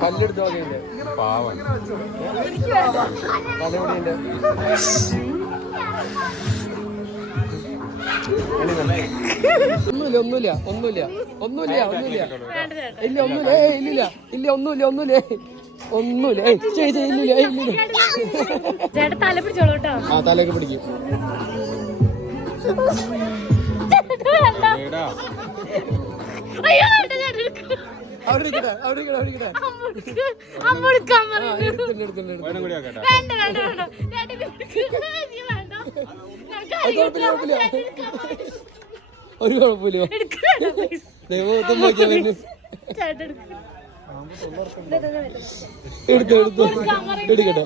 കല്ലെടുത്ത് പാവം തലമുടിന്റെ ഒന്നുമില്ല ഒന്നുമില്ല ഒന്നുമില്ല ഒന്നുമില്ല ഇല്ല ഒന്നുമില്ല ഇല്ലില്ല ഇല്ല ഒന്നുമില്ല ഒന്നുമില്ല ഒന്നുമില്ല ഇല്ലില്ല ഇല്ലില്ല ആ തലയൊക്കെ പിടിക്കും ഒരു കുഴപ്പമില്ല ദൈവം എടുത്തു എടുക്കട്ടെ